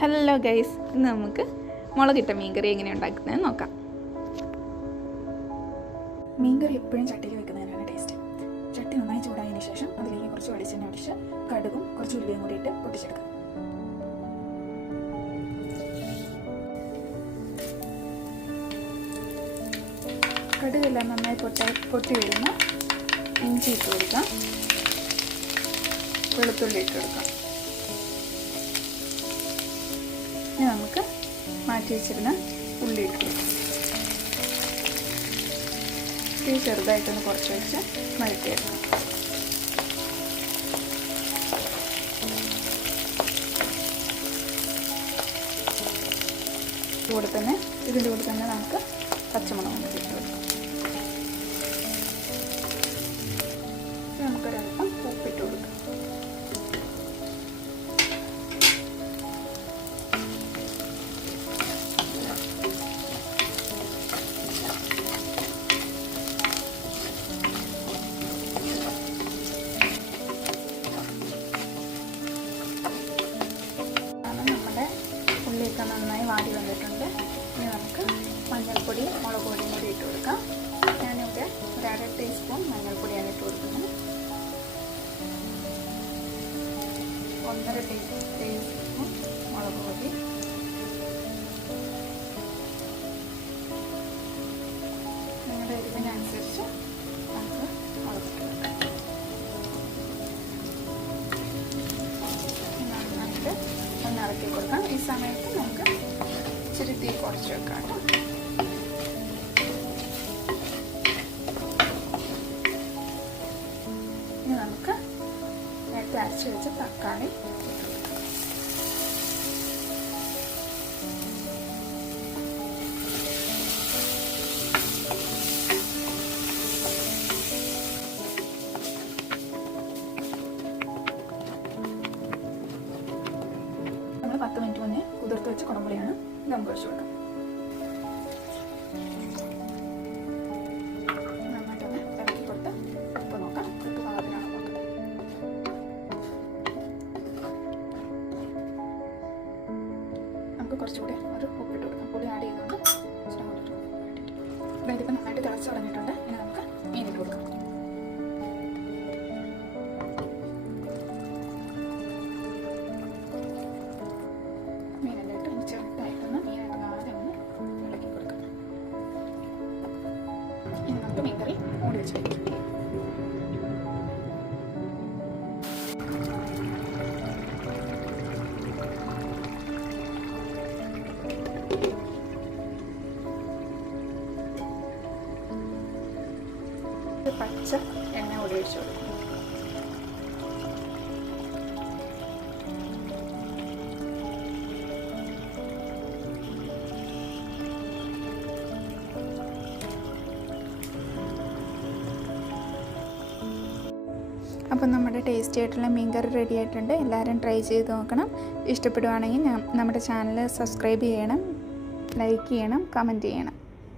Hello guys, ഇന്ന് നമുക്ക് മുളകിട്ട മീൻകറി എങ്ങനെ ഉണ്ടാക്കുന്നതെന്ന് നോക്കാം. മീൻകറി എപ്പോഴും ചട്ടിയിൽ വെക്കുന്നതിനാണ് ടേസ്റ്റ്. ചട്ടി നന്നായി ചൂടായതിനു ശേഷം അതിലേക്ക് കുറച്ച് വെളിച്ചെണ്ണ ഒഴിച്ച് കടുകും കുറച്ച് ഉള്ളിയും കൂടി ഇട്ട് പൊട്ടിച്ചെടുക്കാം. കടുകെല്ലാം നന്നായി പൊട്ടി വരുമ്പോൾ ഇഞ്ചി ഇട്ട് കൊടുക്കാം, വെളുത്തുള്ളി ഇട്ട് കൊടുക്കാം. ഇനി നമുക്ക് മാറ്റി വെച്ചിരുന്ന ഉള്ളി ഇട്ട് കൊടുക്കാം. തീ ചെറുതായിട്ടൊന്ന് കുറച്ച് വെച്ച് വഴറ്റിയെടുക്കാം. ഇതിൻ്റെ കൂടെ തന്നെ നമുക്ക് പച്ചമുളക് ഇട്ട് കൊടുക്കാം. നമുക്കൊരൽപ്പം ഉപ്പിട്ട് കൊടുക്കാം. നമ്മുടെ ഉള്ളിയൊക്കെ നന്നായി വാടി വന്നിട്ടുണ്ട്. ഇനി നമുക്ക് മഞ്ഞൾപ്പൊടി മുളക് പൊടിയും കൂടി ഇട്ട് കൊടുക്കാം. ഞാനിവിടെ ഒരു 1/2 ടീസ്പൂൺ മഞ്ഞൾപ്പൊടിയാണ് ഇട്ട് കൊടുക്കുന്നത്. 1/2 ടീസ്പൂൺ മുളക് പൊടി, നിങ്ങളുടെ എരിവിനനുസരിച്ച് നമുക്ക് മുളക് കൊടുക്കാം. നന്നായിട്ട് ഒന്ന് ഇറക്കി കൊടുക്കാം. ഈ സമയത്ത് നമുക്ക് ഇച്ചിരി തീ കുറച്ച് വെക്കാം. ഇനി നമുക്ക് നേരത്തെ അരച്ച് വെച്ച തക്കാളി ഇട്ട് കൊടുക്കാം. നമ്മൾ 10 മിനിറ്റ് മുന്നേ കുതിർത്ത് വെച്ച കുടംപുളിയാണ് ഇത് നമുക്ക് ഒഴിച്ചു കൊടുക്കാം. നന്നായിട്ടൊന്ന് ഇറക്കി കൊടുത്ത് ഉപ്പ് നോക്കാം. ഉപ്പ് പാകത്തിനാണ് നോക്കാം. നമുക്ക് കുറച്ചുകൂടി ഒരു ഉപ്പിട്ട് കൊടുക്കാം. പുളി ആഡ് ചെയ്തുകൊണ്ട് അതായത് ഇപ്പം നന്നായിട്ട് തിളച്ച് തുടങ്ങിയിട്ടുണ്ട്. ഇനി നമുക്ക് മീനിട്ട് കൊടുക്കാം. മീനിലിട്ട് ചെറുതായിട്ടൊന്ന് മീനിടാതെ ഒന്ന് ഇളക്കി കൊടുക്കാം. ഇനി നമുക്ക് മീൻകറി മൂടി വെച്ച് കഴിക്കാം. പച്ച എണ്ണ കൂടി ഒഴിച്ചു കൊടുക്കും. അപ്പം നമ്മുടെ ടേസ്റ്റി ആയിട്ടുള്ള മീൻകറി റെഡി ആയിട്ടുണ്ട്. എല്ലാവരും ട്രൈ ചെയ്ത് നോക്കണം. ഇഷ്ടപ്പെടുവാണെങ്കിൽ നമ്മുടെ ചാനൽ സബ്സ്ക്രൈബ് ചെയ്യണം, ലൈക്ക് ചെയ്യണം, കമൻറ്റ് ചെയ്യണം.